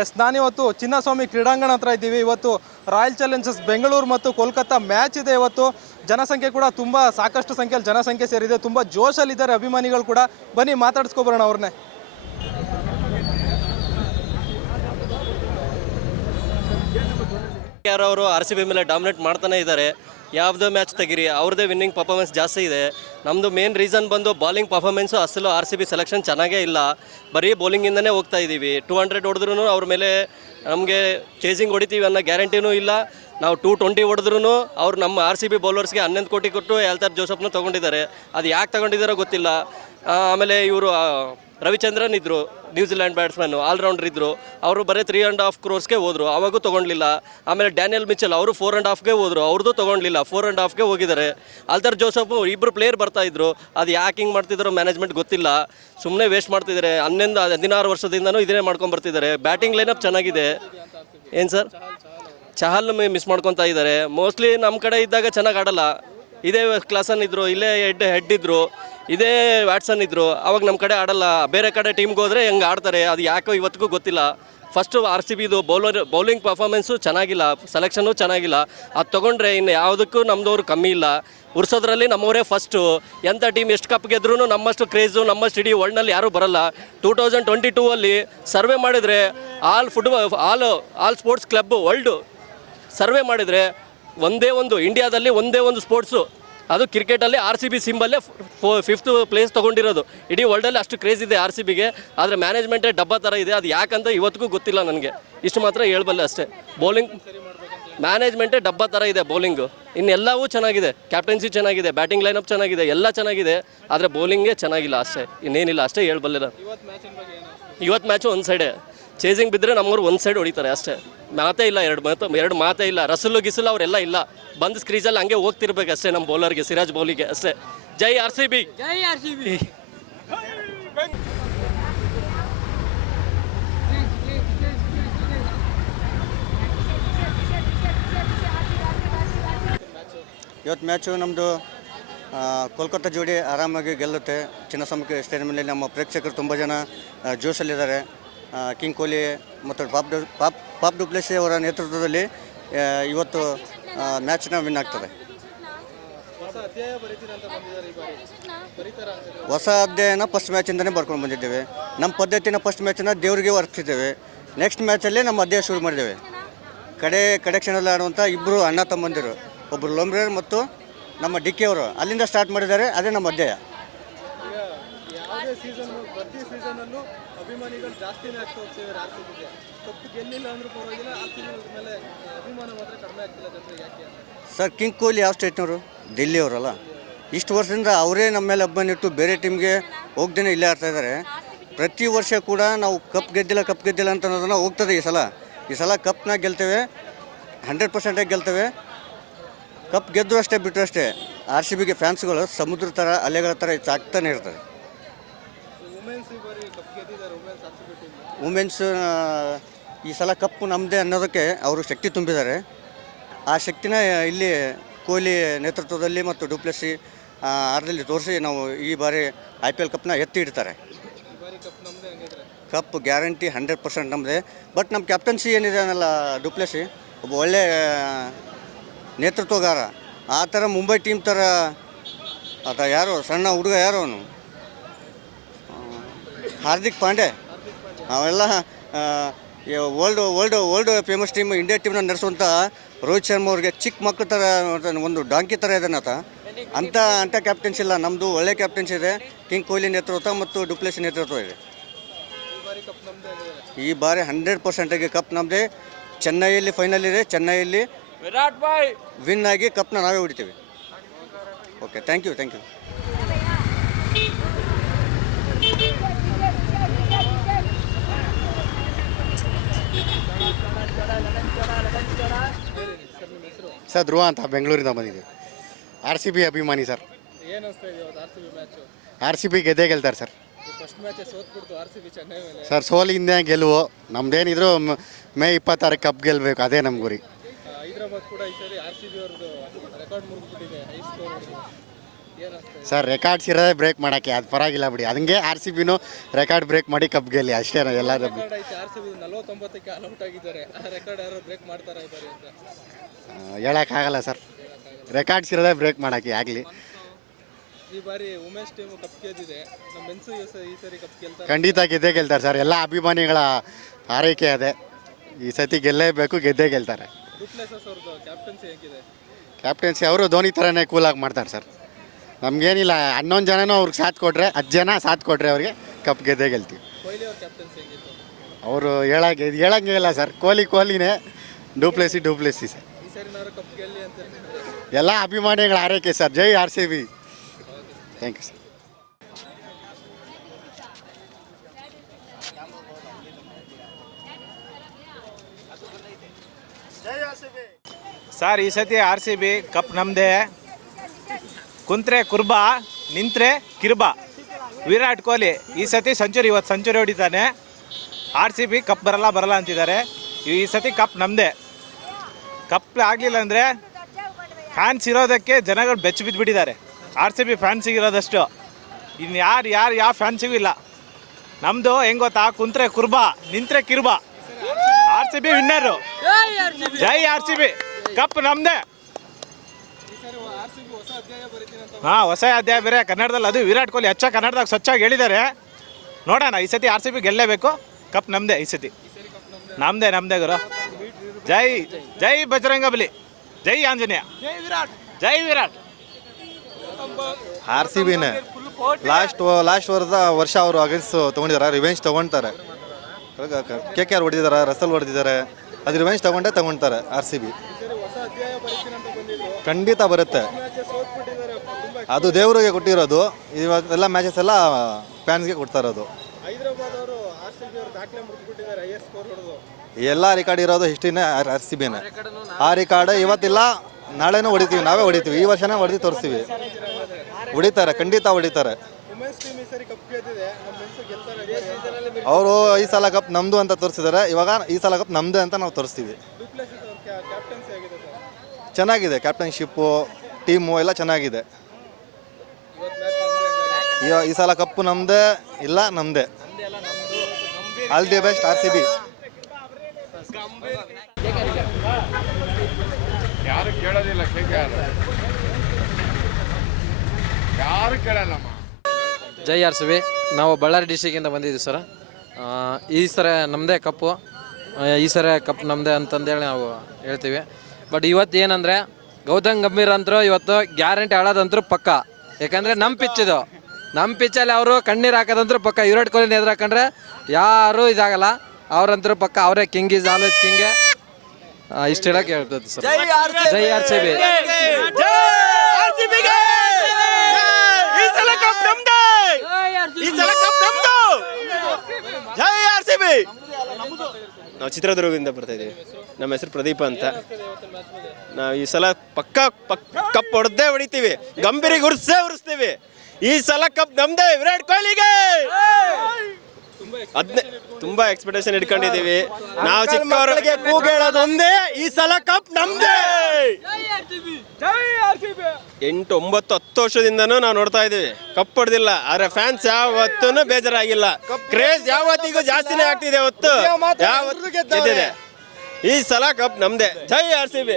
S, ನಾನಿವತ್ತು ಚಿನ್ನಸ್ವಾಮಿ ಕ್ರೀಡಾಂಗಣ ಹತ್ರ ಇದ್ದೀವಿ. ಇವತ್ತು ರಾಯಲ್ ಚಾಲೆಂಜರ್ಸ್ ಬೆಂಗಳೂರು ಮತ್ತು ಕೋಲ್ಕತ್ತಾ ಮ್ಯಾಚ್ ಇದೆ. ಇವತ್ತು ಜನಸಂಖ್ಯೆ ಕೂಡ ತುಂಬ ಸಾಕಷ್ಟು ಸಂಖ್ಯೆಯಲ್ಲಿ ಜನಸಂಖ್ಯೆ ಸೇರಿದೆ. ತುಂಬ ಜೋಶಲ್ಲಿದ್ದಾರೆ ಅಭಿಮಾನಿಗಳು ಕೂಡ. ಬನ್ನಿ ಮಾತಾಡಿಸ್ಕೊಬರೋಣ ಅವ್ರನ್ನೇ. ಅವರು RCB ಮೇಲೆ ಡಾಮಿನೇಟ್ ಮಾಡ್ತಾನೆ ಇದ್ದಾರೆ. ಯಾವುದೇ ಮ್ಯಾಚ್ ತೆಗೀರಿ ಅವ್ರದ್ದೇ ವಿನ್ನಿಂಗ್ ಪರ್ಫಾರ್ಮೆನ್ಸ್ ಜಾಸ್ತಿ ಇದೆ. ನಮ್ಮದು ಮೇನ್ ರೀಸನ್ ಬಂದು ಬಾಲಿಂಗ್ ಪರ್ಫಾರ್ಮೆನ್ಸು ಅಸಲು RCB ಸೆಲೆಕ್ಷನ್ ಚೆನ್ನಾಗೇ ಇಲ್ಲ. ಬರೀ ಬೌಲಿಂಗಿಂದನೇ ಹೋಗ್ತಾ ಇದ್ದೀವಿ. 200 ಹೊಡೆದ್ರೂ ಅವ್ರ ಮೇಲೆ ನಮಗೆ ಚೇಸಿಂಗ್ ಹೊಡಿತೀವಿ ಅನ್ನೋ ಗ್ಯಾರಂಟಿನೂ ಇಲ್ಲ. ನಾವು 220 ಹೊಡೆದ್ರೂ ಅವ್ರು ನಮ್ಮ RCB ಬೌಲರ್ಸ್ಗೆ 11 ಕೋಟಿ ಕೊಟ್ಟು ಎಲ್ತಾರ್ ಜೋಸಫ್ನ ತೊಗೊಂಡಿದ್ದಾರೆ. ಅದು ಯಾಕೆ ತೊಗೊಂಡಿದ್ದಾರೋ ಗೊತ್ತಿಲ್ಲ. ಆಮೇಲೆ ಇವರು ರವಿಚಂದ್ರನ್ ಇದ್ದರು, ನ್ಯೂಜಿಲ್ಯಾಂಡ್ ಬ್ಯಾಟ್ಸ್ಮನ್ನು, ಆಲ್ರೌಂಡರ್ ಇದ್ದರು. ಅವರು ಬರೀ 3.5 crores ಹೋದರು, ಅವಾಗೂ ತೊಗೊಂಡಿಲ್ಲ. ಆಮೇಲೆ ಡ್ಯಾನಿಯಲ್ ಮಿಚೆಲ್ ಅವರು 4.5 ಹೋದರು, ಅವ್ರದ್ದು ತೊಗೊಂಡಿಲ್ಲ, 4.5 ಹೋಗಿದ್ದಾರೆ. ಎಲ್ತಾರ್ ಜೋಸಫ್ ಇಬ್ಬರು ಪ್ಲೇಯರ್ ಬರ್ತಾಯಿದ್ರು. ಅದು ಯಾಕೆ ಹಿಂಗೆ ಮಾಡ್ತಿದ್ದಾರೋ ಮ್ಯಾನೇಜ್ಮೆಂಟ್ ಗೊತ್ತಿಲ್ಲ. ಸುಮ್ಮನೆ ವೇಸ್ಟ್ ಮಾಡ್ತಿದ್ದಾರೆ. 16 ವರ್ಷದಿಂದನೂ ಇದನ್ನೇ ಮಾಡ್ಕೊಂಬರ್ತಿದ್ದಾರೆ. ಬ್ಯಾಟಿಂಗ್ ಲೈನಪ್ ಚೆನ್ನಾಗಿದೆ. ಏನು ಸರ್, ಚಹಲ್ ಮಿಸ್ ಮಾಡ್ಕೊತಾ ಇದ್ದಾರೆ. ಮೋಸ್ಟ್ಲಿ ನಮ್ಮ ಕಡೆ ಇದ್ದಾಗ ಚೆನ್ನಾಗಿ ಆಡಲ್ಲ. ಇದೇ ಕ್ಲಾಸನ್ ಇದ್ದರು, ಇಲ್ಲೇ ಹೆಡ್ ಇದ್ದರು, ಇದೇ ವ್ಯಾಟ್ಸನ್ ಇದ್ದರು. ಅವಾಗ ನಮ್ಮ ಕಡೆ ಆಡಲ್ಲ. ಬೇರೆ ಕಡೆ ಟೀಮ್ಗೆ ಹೋದರೆ ಹೆಂಗೆ ಆಡ್ತಾರೆ, ಅದು ಯಾಕೋ ಇವತ್ತಿಗೂ ಗೊತ್ತಿಲ್ಲ. ಫಸ್ಟು RCBದು ಬೌಲಿಂಗ್ ಪರ್ಫಾರ್ಮೆನ್ಸು ಚೆನ್ನಾಗಿಲ್ಲ, ಸೆಲೆಕ್ಷನು ಚೆನ್ನಾಗಿಲ್ಲ. ಅದು ತೊಗೊಂಡ್ರೆ ಇನ್ನು ಯಾವುದಕ್ಕೂ ನಮ್ಮದವ್ರು ಕಮ್ಮಿ ಇಲ್ಲ. ಉರ್ಸೋದ್ರಲ್ಲಿ ನಮ್ಮವರೇ ಫಸ್ಟು. ಎಂಥ ಟೀಮ್ ಎಷ್ಟು ಕಪ್ ಗೆದ್ರೂ ನಮ್ಮಷ್ಟು ಕ್ರೇಜು, ನಮ್ಮಷ್ಟು ಇಡೀ ವರ್ಲ್ಡ್ನಲ್ಲಿ ಯಾರೂ ಬರಲ್ಲ. 2022 ಸರ್ವೆ ಮಾಡಿದರೆ all sports club world survey ಮಾಡಿದರೆ ಇಂಡಿಯಾದಲ್ಲಿ ಒಂದೇ ಒಂದು ಸ್ಪೋರ್ಟ್ಸು, ಅದು ಕ್ರಿಕೆಟಲ್ಲಿ RCB ಸಿಂಬಲ್ಲೇ 5th ಪ್ಲೇಸ್ ತೊಗೊಂಡಿರೋದು. ಇಡೀ ವರ್ಲ್ಡಲ್ಲಿ ಅಷ್ಟು ಕ್ರೇಜ್ ಇದೆ RCBಗೆ. ಆದರೆ ಮ್ಯಾನೇಜ್ಮೆಂಟೇ ಡಬ್ಬ ಥರ ಇದೆ. ಅದು ಯಾಕಂತ ಇವತ್ತಿಗೂ ಗೊತ್ತಿಲ್ಲ ನನಗೆ. ಇಷ್ಟು ಮಾತ್ರ ಹೇಳ್ಬಲ್ಲೆ ಅಷ್ಟೇ. ಬೌಲಿಂಗ್ ಮ್ಯಾನೇಜ್ಮೆಂಟೇ ಡಬ್ಬ ಥರ ಇದೆ ಬೌಲಿಂಗು. ಇನ್ನೆಲ್ಲವೂ ಚೆನ್ನಾಗಿದೆ, ಕ್ಯಾಪ್ಟನ್ಸಿ ಚೆನ್ನಾಗಿದೆ, ಬ್ಯಾಟಿಂಗ್ ಲೈನಪ್ ಚೆನ್ನಾಗಿದೆ, ಎಲ್ಲ ಚೆನ್ನಾಗಿದೆ. ಆದರೆ ಬೌಲಿಂಗೇ ಚೆನ್ನಾಗಿಲ್ಲ ಅಷ್ಟೇ, ಇನ್ನೇನಿಲ್ಲ ಅಷ್ಟೇ ಹೇಳ್ಬಲ್ಲೆ ನಾನು. ಇವತ್ತು ಮ್ಯಾಚು ಒಂದು ಸೈಡೇ. ಚೇಸಿಂಗ್ ಬಿದ್ದರೆ ನಮ್ಮವ್ರು ಒಂದು ಸೈಡ್ ಹೊಡಿತಾರೆ ಅಷ್ಟೇ. ಮಾತೇ ಇಲ್ಲ, ಎರಡು ಮಾತೇ ಇಲ್ಲ. ರಸಲ್ಲು ಗಿಸಲು ಅವರೆಲ್ಲ ಇಲ್ಲ. ಬಂದು ಸ್ಕ್ರೀಜಲ್ಲಿ ಹಂಗೆ ಹೋಗ್ತಿರ್ಬೇಕು ಅಷ್ಟೇ. ನಮ್ಮ ಬೌಲರ್ಗೆ, ಸಿರಾಜ್ ಬೌಲಿಗೆ ಅಷ್ಟೇ. ಜೈ RCB, ಜೈ RCB. ಇವತ್ತು ಮ್ಯಾಚು ನಮ್ಮದು ಕೋಲ್ಕತ್ತಾ ಜೋಡಿ ಆರಾಮಾಗಿ ಗೆಲ್ಲುತ್ತೆ. ಚಿನ್ನಸ್ವಾಮಿ ಸ್ಟೇಡಿಯಂನಲ್ಲಿ ನಮ್ಮ ಪ್ರೇಕ್ಷಕರು ತುಂಬ ಜನ ಜೋಶಲ್ಲಿದ್ದಾರೆ. ಕಿಂಗ್ ಕೊಹ್ಲಿ ಮತ್ತು ಪಾಪ್ ಡುಪ್ಲೆಸಿ ಅವರ ನೇತೃತ್ವದಲ್ಲಿ ಇವತ್ತು ಮ್ಯಾಚ್ನ ವಿನ್ ಆಗ್ತದೆ. ಹೊಸ ಅಧ್ಯಾಯನ ಫಸ್ಟ್ ಮ್ಯಾಚಿಂದನೇ ಬರ್ಕೊಂಡು ಬಂದಿದ್ದೇವೆ. ನಮ್ಮ ಪದ್ಧತಿನ ಫಸ್ಟ್ ಮ್ಯಾಚನ್ನು ದೇವರಿಗೆ ವರ್ತಿಸಿದ್ದೇವೆ. ನೆಕ್ಸ್ಟ್ ಮ್ಯಾಚಲ್ಲೇ ನಮ್ಮ ಅಧ್ಯಾಯ ಶುರು ಮಾಡಿದ್ದೇವೆ. ಕಡೆ ಕ್ಷಣದಲ್ಲಿ ಆಡುವಂಥ ಇಬ್ಬರು ಅಣ್ಣ ತಮ್ಮಂದಿರು, ಒಬ್ಬರು ಲೋಮ್ರೇರ್ ಮತ್ತು ನಮ್ಮ DK ಅವರು ಅಲ್ಲಿಂದ ಸ್ಟಾರ್ಟ್ ಮಾಡಿದ್ದಾರೆ. ಅದೇ ನಮ್ಮ ಅಧ್ಯಾಯ. ಪ್ರತಿ ಸೀಸನಲ್ಲೂ ಅಭಿಮಾನಿಗಳು ಜಾಸ್ತಿನೇ ಆಗ್ತಾ ಹೋಗ್ತಿದ್ದಾರೆ RCBಗೆ. ಕಪ್ಪು ಗೆಲ್ಲಿಲ್ಲ ಅಂದ್ರೂ ಪರವಾಗಿಲ್ಲ, RCB ಮೇಲೆ ಅಭಿಮಾನ ಮಾತ್ರ ಕಡಿಮೆ ಆಗ್ತಿಲ್ಲ ಜನರಿಗೆ. ಯಾಕೆ ಸರ್, ಕಿಂಗ್ ಕೊಹ್ಲಿ ಯಾವ ಸ್ಟೇಟ್ನವರು? ಡೆಲ್ಲಿಯವರಲ್ಲ. ಇಷ್ಟು ವರ್ಷದಿಂದ ಅವರೇ ನಮ್ಮ ಮೇಲೆ ಅಭಿಮಾನಿಟ್ಟು ಬೇರೆ ಟೀಮ್ಗೆ ಹೋಗ್ದೇ ಇಲ್ಲೇ ಆಡ್ತಾ ಇದ್ದಾರೆ. ಪ್ರತಿ ವರ್ಷ ಕೂಡ ನಾವು ಕಪ್ ಗೆದ್ದಿಲ್ಲ ಅಂತ ಅನ್ನೋದನ್ನು ಹೋಗ್ತದೆ. ಈ ಸಲ ಕಪ್ನ ಗೆಲ್ತೇವೆ, 100% ಗೆಲ್ತೇವೆ. ಕಪ್ ಗೆದ್ದರೂ ಅಷ್ಟೇ, ಬಿಟ್ಟರು ಅಷ್ಟೇ. RCBಗೆ ಫ್ಯಾನ್ಸ್ಗಳು ಸಮುದ್ರ ಥರ, ಅಲೆಗಳ ಥರ ಹೆಚ್ಚಾಗ್ತಾನೆ ಇರ್ತದೆ. ವುಮೆನ್ಸ್ ಈ ಸಲ ಕಪ್ಪು ನಮ್ಮದೇ ಅನ್ನೋದಕ್ಕೆ ಅವರು ಶಕ್ತಿ ತುಂಬಿದ್ದಾರೆ. ಆ ಶಕ್ತಿನ ಇಲ್ಲಿ ಕೊಹ್ಲಿ ನೇತೃತ್ವದಲ್ಲಿ ಮತ್ತು ಡುಪ್ಲೆಸಿ ಆರದಲ್ಲಿ ತೋರಿಸಿ ನಾವು ಈ ಬಾರಿ IPL ಕಪ್ನ ಎತ್ತಿ ಇಡ್ತಾರೆ. ಕಪ್ ಗ್ಯಾರಂಟಿ 100% ನಮ್ಮದೇ. ಬಟ್ ನಮ್ಮ ಕ್ಯಾಪ್ಟನ್ಸಿ ಏನಿದೆ ಅನ್ನಲ್ಲ, ಡುಪ್ಲೆಸಿ ಒಬ್ಬ ಒಳ್ಳೆ ನೇತೃತ್ವಗಾರ. ಆ ಥರ ಮುಂಬೈ ಟೀಮ್ ಥರ ಆತ ಯಾರು ಸಣ್ಣ ಹುಡುಗ, ಯಾರು ಅವನು, ಹಾರ್ದಿಕ್ ಪಾಂಡೆ, ಅವೆಲ್ಲ ವರ್ಲ್ಡ್ ಫೇಮಸ್ ಟೀಮ್, ಇಂಡಿಯಾ ಟೀಮ್ನ ನಡೆಸುವಂಥ ರೋಹಿತ್ ಶರ್ಮಾ ಅವ್ರಿಗೆ ಚಿಕ್ಕ ಮಕ್ಕಳ ಥರ, ಒಂದು ಡಾಂಕಿ ಥರ ಇದೆ ಆತ. ಅಂಥ ಕ್ಯಾಪ್ಟನ್ಸಿ ಇಲ್ಲ ನಮ್ಮದು. ಒಳ್ಳೆ ಕ್ಯಾಪ್ಟನ್ಸಿ ಇದೆ. ಕಿಂಗ್ ಕೊಹ್ಲಿ ನೇತೃತ್ವ ಮತ್ತು ಡುಪ್ಲೆಸಿ ನೇತೃತ್ವ ಇದೆ. ಈ ಬಾರಿ 100% ಕಪ್ ನಮ್ಮದೇ. ಚೆನ್ನೈಯಲ್ಲಿ ಫೈನಲ್ ಇದೆ. ಚೆನ್ನೈಯಲ್ಲಿ ವಿನ್ ಆಗಿ ಕಪ್ನ ನಾವೇ ಹೊಡಿತೀವಿ. Okay, thank you. Sir, Dhruva ಅಂತ, ಬೆಂಗಳೂರಿಂದ ಬಂದಿದ್ದೀವಿ. RCB ಅಭಿಮಾನಿ ಸರ್. RCB ಗೆದ್ದೇ ಗೆಲ್ತಾರೆ ಸರ್. ಸರ್, ಸೋಲಿಂದ ಗೆಲುವು ನಮ್ದೇನಿದ್ರು ಮೇ 26 ಕಪ್ ಗೆಲ್ಲಬೇಕು, ಅದೇ ನಮ್ಮ ಗುರಿ. ಸರ್ ರೆಕಾರ್ಡ್ಸ್ ಇರೋದೇ ಬ್ರೇಕ್ ಮಾಡೋಕ್ಕೆ ಅದು ಪರವಾಗಿಲ್ಲ ಬಿಡಿ. ಹಂಗೆ ಆರ್ ಸಿ ಬಿನೂ ರೆಕಾರ್ಡ್ ಬ್ರೇಕ್ ಮಾಡಿ ಕಪ್ ಗೆಲ್ಲಿ ಅಷ್ಟೇ ಎಲ್ಲರೂ. ರೆಕಾರ್ಡ್ ಐತೆ RCB 49ಕ್ಕೆ ಆಲ್ ಔಟ್ ಆಗಿದ್ದಾರೆ. ಆ ರೆಕಾರ್ಡ್ ಯಾರು ಬ್ರೇಕ್ ಮಾಡ್ತಾರಾ ಈ ಬಾರಿ ಅಂತ ಹೇಳೋಕ್ಕಾಗಲ್ಲ ಸರ್, ರೆಕಾರ್ಡ್ಸ್ ಇರೋದೇ ಬ್ರೇಕ್ ಮಾಡೋಕ್ಕೆ ಆಗಲಿ. ಈ ಬಾರಿ ವುಮೆನ್ಸ್ ಟೀಮ್ ಕಪ್ ಗೆದ್ದಿದೆ. ನಮ್ಮ ಮೆನ್ಸು ಈ ಸರಿ ಕಪ್ ಗೆಲ್ತಾರೆ. ಖಂಡಿತ ಗೆದ್ದೇ ಗೆಲ್ತಾರೆ ಸರ್. ಎಲ್ಲ ಅಭಿಮಾನಿಗಳ ಆರೈಕೆ ಅದೇ, ಈ ಸತಿ ಗೆಲ್ಲೇಬೇಕು, ಗೆದ್ದೇ ಗೆಲ್ತಾರೆ. ಡುಪ್ಲೆಸಸ್ ಅವ್ರದ್ದು ಕ್ಯಾಪ್ಟನ್ಸಿ ಹೇಗಿದೆ? ಕ್ಯಾಪ್ಟನ್ಸಿ ಅವರು ಧೋನಿ ಥರನೇ ಕೂಲಾಗಿ ಮಾಡ್ತಾರೆ ಸರ್. ನಮಗೇನಿಲ್ಲ, 11 ಜನನೂ ಅವ್ರಿಗೆ ಸಾಥ್ ಕೊಟ್ಟರೆ, 10 ಜನ ಸಾಥ್ ಕೊಟ್ಟರೆ ಅವ್ರಿಗೆ ಕಪ್ ಗೆದ್ದೇ ಗೆಲ್ತೀವಿ. ಕೊಹ್ಲಿ ಅವ್ರ ಕ್ಯಾಪ್ಟನ್ಸಿ ಹೇಗಿತ್ತು? ಅವರು ಹೇಳಂಗೆ ಇಲ್ಲ ಸರ್, ಕೊಹ್ಲಿನೇ, ಡುಪ್ಲೆಸಿ ಸರ್. ಈ ಸರಿ ನಾವು ಕಪ್ ಗೆಲ್ಲಿ ಅಂತ ಹೇಳ್ತಿದ್ದಾರೆ. ಎಲ್ಲ ಅಭಿಮಾನಿಗಳ ಆರೈಕೆ ಸರ್. ಜೈ RCB. Thank you sir. Sir ಈ ಸತಿ RCB ಕಪ್ ನಮ್ಮದೇ. ಕುಂತ್ರೆ ಕುರ್ಬಾ, ನಿಂತ್ರೆ ಕಿರ್ಬಾ. ವಿರಾಟ್ ಕೊಹ್ಲಿ ಈ ಸತಿ ಇವತ್ತು ಸೆಂಚುರಿ ಹೊಡಿತಾನೆ. RCB ಕಪ್ ಬರಲ್ಲ ಅಂತಿದ್ದಾರೆ. ಈ ಸತಿ ಕಪ್ ನಮ್ಮದೇ. ಕಪ್ ಆಗಲಿಲ್ಲ ಅಂದರೆ ಫ್ಯಾನ್ಸ್ ಇರೋದಕ್ಕೆ ಜನಗಳು ಬೆಚ್ಚ ಬಿದ್ದುಬಿಟ್ಟಿದ್ದಾರೆ. RCB ಫ್ಯಾನ್ಸಿಗಿರೋದಷ್ಟು ಇನ್ನು ಯಾವ ಫ್ಯಾನ್ಸಿಗೂ ಇಲ್ಲ. ನಮ್ಮದು ಹೆಂಗೆ ಗೊತ್ತಾ, ಕುಂತ್ರೆ ಕುರ್ಬಾ, ನಿಂತ್ರೆ ಕಿರ್ಬಾ. RCB winner. ಜೈ RCB. ಕಪ್ ನಮ್ಮದೇ. ಹಾಂ, ಹೊಸ ಅಧ್ಯಾಯ ಬೇರೆ ಕನ್ನಡದಲ್ಲಿ. ಅದು ವಿರಾಟ್ ಕೊಹ್ಲಿ ಕನ್ನಡದಾಗ ಸ್ವಚ್ಛವಾಗಿ ಹೇಳಿದ್ದಾರೆ. ನೋಡೋಣ, ಈ ಸತಿ RCB ಗೆಲ್ಲೇಬೇಕು. ಕಪ್ ನಮ್ಮದೇ ಈ ಸತಿ. ನಮ್ಮದೇ ಗುರು. ಜೈ ಬಜರಂಗಬಲಿ. ಜೈ ಆಂಜನೇಯ. ಜೈ ವಿರಾಟ್. RCBನೇ ಲಾಸ್ಟ್ ವರ್ಷ ಅವರು ಅಗೇನ್ಸ್ಟ್ ತೊಗೊಂಡಿದ್ದಾರೆ, ರಿವೆಂಜ್ ತೊಗೊಳ್ತಾರೆ. KKR ಹೊಡೆದಿದ್ದಾರೆ, ರಸಲ್ ಹೊಡೆದಿದ್ದಾರೆ. ಅದು ರಿವೆಂಜ್ ತೊಗೊಳ್ತಾರೆ RCB. ಖಂಡಿತ ಬರುತ್ತೆ. ಅದು ದೇವರಿಗೆ ಕೊಟ್ಟಿರೋದು. ಇವತ್ತೆಲ್ಲ ಮ್ಯಾಚಸ್ ಎಲ್ಲ ಫ್ಯಾನ್ಸ್ಗೆ ಕೊಡ್ತಾ ಇರೋದು. ಎಲ್ಲ ರೆಕಾರ್ಡ್ ಇರೋದು ಹಿಸ್ಟ್ರಿನೇ RCBನೇ. ಆ ರೆಕಾರ್ಡ್ ಇವತ್ತಿಲ್ಲ, ನಾಳೆನೂ ಹೊಡಿತೀವಿ, ನಾವೇ ಹೊಡಿತೀವಿ. ಈ ವರ್ಷನೇ ಹೊಡೆದು ತೋರಿಸ್ತೀವಿ. ಹೊಡಿತಾರೆ, ಖಂಡಿತ ಹೊಡಿತಾರೆ. ಅವರು ಈ ಸಲ ಕಪ್ ನಮ್ಮದು ಅಂತ ತೋರಿಸಿದ್ದಾರೆ. ಇವಾಗ ಈ ಸಲ ಕಪ್ ನಮ್ಮದೇ ಅಂತ ನಾವು ತೋರಿಸ್ತೀವಿ. ಚೆನ್ನಾಗಿದೆ, ಕ್ಯಾಪ್ಟನ್ಶಿಪ್ಪು, ಟೀಮು ಎಲ್ಲ ಚೆನ್ನಾಗಿದೆ. ಈ ಸಲ ಕಪ್ಪು ನಮ್ಮದೇ ಇಲ್ಲ, ನಮ್ಮದೇ. All the best RCB. ಯಾರು ಕೇಳೋದಿಲ್ಲ, ಯಾರು ಕೇಳಲ್ಲಮ್ಮ. ಜೈ RCB. ನಾವು ಬಳ್ಳಾರಿ ಡಿಸ್ಟಿಕ್ಕಿಂದ ಬಂದಿದ್ದೀವಿ ಸರ್. ಈ ಸರ ನಮ್ಮದೇ ಕಪ್ಪು, ಈ ಸರ ಕಪ್ ನಮ್ಮದೇ ಅಂತಂದೇಳಿ ನಾವು ಹೇಳ್ತೀವಿ. ಬಟ್ ಇವತ್ತು ಏನಂದರೆ ಗೌತಮ್ ಗಂಭೀರ್ ಅಂತರೂ ಇವತ್ತು ಗ್ಯಾರಂಟಿ ಆಡೋದಂತರೂ ಪಕ್ಕ. ಯಾಕಂದರೆ ನಮ್ಮ ಪಿಚ್ಚಿದು, ನಮ್ಮ ಪಿಚ್ಚಲ್ಲಿ ಅವರು ಕಣ್ಣೀರು ಹಾಕೋದಂತರೂ ಪಕ್ಕ. ವಿರಾಟ್ ಕೊಹ್ಲಿನ ಎದುರು ಹಾಕೊಂಡ್ರೆ ಯಾರೂ ಇದಾಗಲ್ಲ. ಅವ್ರಂತರೂ ಪಕ್ಕ, ಅವರೇ ಕಿಂಗ್ ಈಸ್ ಆಲ್ವೇಸ್ ಕಿಂಗೆ. ಇಷ್ಟು ಹೇಳಕ್ಕೆ ಹೇಳ್ತದೆ ಸರ್. ಜೈ RCB. ನಾವು ಚಿತ್ರದುರ್ಗದಿಂದ ಬರ್ತಾ ಇದ್ದೀವಿ. ನಮ್ಮ ಹೆಸರು ಪ್ರದೀಪ ಅಂತ. ನಾವು ಈ ಸಲ ಪಕ್ಕ ಕಪ್ ಹೊಡಿತೀವಿ. ಗಂಭೀರಿಗೆ ಉರಿಸ್ತೀವಿ. ಈ ಸಲ ಕಪ್ ನಮ್ದೇ, ವಿರಾಟ್ ಕೊಹ್ಲಿಗೆ. ತುಂಬಾ ಎಕ್ಸ್ಪೆಕ್ಟೇಷನ್ ಇಟ್ಕೊಂಡಿದೀವಿ ನಾವು. ಚಿಕ್ಕವರಿಗೆ ಕೂಗೇಳೋದೊಂದೇ, ಈ ಸಲ ಕಪ್ ನಮ್ದೇ. 8, 9, 10 ವರ್ಷದಿಂದನೂ ನಾವು ನೋಡ್ತಾ ಇದೀವಿ, ಕಪ್ ಹೊಡೆದಿಲ್ಲ. ಆದ್ರೆ ಫ್ಯಾನ್ಸ್ ಯಾವತ್ತೂ ಬೇಜಾರಾಗಿಲ್ಲ. ಕ್ರೇಜ್ ಯಾವತ್ತಿಗೂ ಜಾಸ್ತಿನೇ ಆಗ್ತಿದೆ ಹೊತ್ತು. ಯಾವತ್ತು ಗೆದ್ದಿದೆ. ಈ ಸಲ ಕಪ್ ನಮ್ದೇ. ಜೈ RCB.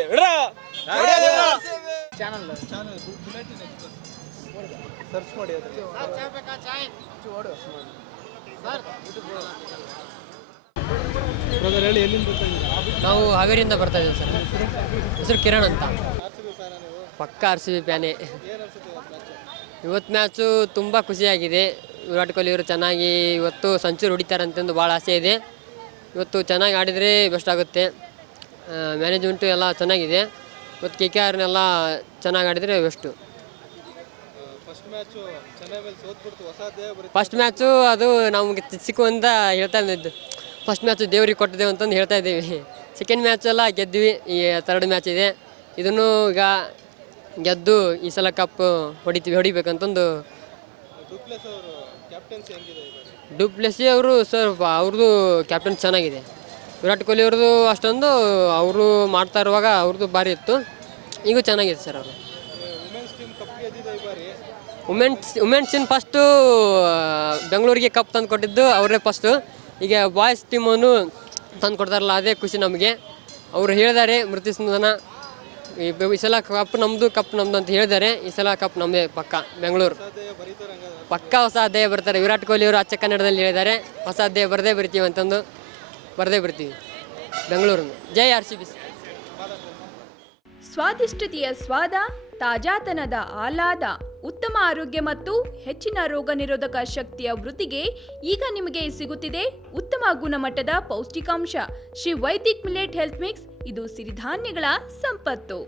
ನಾವು ಹಾವೇರಿಯಿಂದ ಬರ್ತಾ ಇದ್ದೀವಿ ಸರ್. ಹೆಸರು ಕಿರಣ್ ಅಂತ. ಪಕ್ಕ RCB ಫ್ಯಾನೇ. ಇವತ್ತು ಮ್ಯಾಚು ತುಂಬ ಖುಷಿಯಾಗಿದೆ. ವಿರಾಟ್ ಕೊಹ್ಲಿ ಅವರು ಚೆನ್ನಾಗಿ ಇವತ್ತು ಸೆಂಚುರಿ ಹೊಡಿತಾರೆ ಅಂತಂದು ಭಾಳ ಆಸೆ ಇದೆ. ಇವತ್ತು ಚೆನ್ನಾಗಿ ಆಡಿದರೆ ಬೆಸ್ಟ್ ಆಗುತ್ತೆ. ಮ್ಯಾನೇಜ್ಮೆಂಟು ಎಲ್ಲ ಚೆನ್ನಾಗಿದೆ. ಇವತ್ತು KKRನೆಲ್ಲ ಚೆನ್ನಾಗಿ ಆಡಿದರೆ ಬೆಸ್ಟು. ಫಸ್ಟ್ ಮ್ಯಾಚು ಅದು ನಮಗೆ ಸಿಕ್ಕು ಅಂತ ಹೇಳ್ತಾ ಇದ್ದು. ಫಸ್ಟ್ ಮ್ಯಾಚು ದೇವ್ರಿಗೆ ಕೊಟ್ಟಿದ್ದೇವೆ ಅಂತಂದು ಹೇಳ್ತಾ ಇದ್ದೀವಿ. ಸೆಕೆಂಡ್ ಮ್ಯಾಚ್ ಎಲ್ಲ ಗೆದ್ವಿ. ಈ 3rd ಮ್ಯಾಚ್ ಇದೆ. ಇದನ್ನು ಈಗ ಗೆದ್ದು ಈ ಸಲ ಕಪ್ ಹೊಡಿಬೇಕಂತಂದು. ಡುಪ್ಲೆಸಿ ಅವರು ಸರ್, ಅವ್ರದ್ದು ಕ್ಯಾಪ್ಟನ್ ಚೆನ್ನಾಗಿದೆ. ವಿರಾಟ್ ಕೊಹ್ಲಿ ಅವ್ರದ್ದು ಅಷ್ಟೊಂದು ಅವರು ಮಾಡ್ತಾ ಇರುವಾಗ ಅವ್ರದ್ದು ಭಾರಿ ಇತ್ತು. ಈಗೂ ಚೆನ್ನಾಗಿದೆ ಸರ್ ಅವರು. ವುಮೆನ್ಸಿನ ಫಸ್ಟು ಬೆಂಗಳೂರಿಗೆ ಕಪ್ ತಂದು ಕೊಟ್ಟಿದ್ದು ಅವರೇ ಫಸ್ಟು. ಈಗ ಬಾಯ್ಸ್ ಟೀಮನ್ನು ತಂದು ಕೊಡ್ತಾರಲ್ಲ ಅದೇ ಖುಷಿ ನಮಗೆ. ಅವರು ಹೇಳಿದ್ದಾರೆ ಮೃತ್ಯುಸಂದನ ಈ ಸಲ ಕಪ್ ನಮ್ಮದು ಅಂತ ಹೇಳಿದ್ದಾರೆ. ಈ ಸಲ ಕಪ್ ನಮ್ಮದೇ ಪಕ್ಕ ಬೆಂಗಳೂರು ಪಕ್ಕ. ಹೊಸ ಅಧ್ಯಾಯ ಬರ್ತಾರೆ. ವಿರಾಟ್ ಕೊಹ್ಲಿ ಅವರು ಅಚ್ಚ ಕನ್ನಡದಲ್ಲಿ ಹೇಳಿದ್ದಾರೆ, ಹೊಸ ಅಧ್ಯಾಯ ಬರದೇ ಬರ್ತೀವಿ ಅಂತಂದು. ಬರದೇ ಬರ್ತೀವಿ ಬೆಂಗಳೂರು. ಜೈ RCB. ಸ್ವಾದಿಷ್ಟತೆಯ ಸ್ವಾದ, ತಾಜಾತನದ ಆಹ್ಲಾದ, ಉತ್ತಮ ಆರೋಗ್ಯ ಮತ್ತು ಹೆಚ್ಚಿನ ರೋಗ ನಿರೋಧಕ ಶಕ್ತಿಯ ವೃದ್ಧಿಗೆ ಈಗ ನಿಮಗೆ ಸಿಗುತ್ತಿದೆ ಉತ್ತಮ ಗುಣಮಟ್ಟದ ಪೌಷ್ಟಿಕಾಂಶ. Shri Vaidik millet health mix. ಇದು ಸಿರಿಧಾನ್ಯಗಳ ಸಂಪತ್ತು.